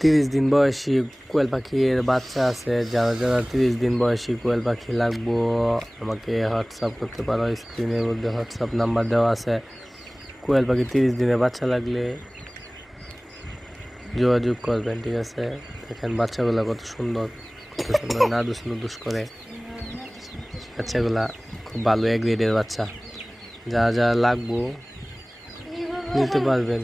30 দিন বয়সী কোয়েল পাখির বাচ্চা আছে, যারা যারা 30 দিন বয়সী কোয়েল পাখি লাগবো আমাকে হোয়াটসঅ্যাপ করতে পারো। স্ক্রিনের মধ্যে হোয়াটসঅ্যাপ নাম্বার দেওয়া আছে। কোয়েল পাখি 30 দিনের বাচ্চা লাগলে যোগাযোগ করবেন, ঠিক আছে? দেখেন বাচ্চাগুলা কত সুন্দর, কত সুন্দর নাদুস নুদুস করে। বাচ্চাগুলা খুব ভালো, এক গ্রেডের বাচ্চা। যা যা লাগবো নিতে পারবেন।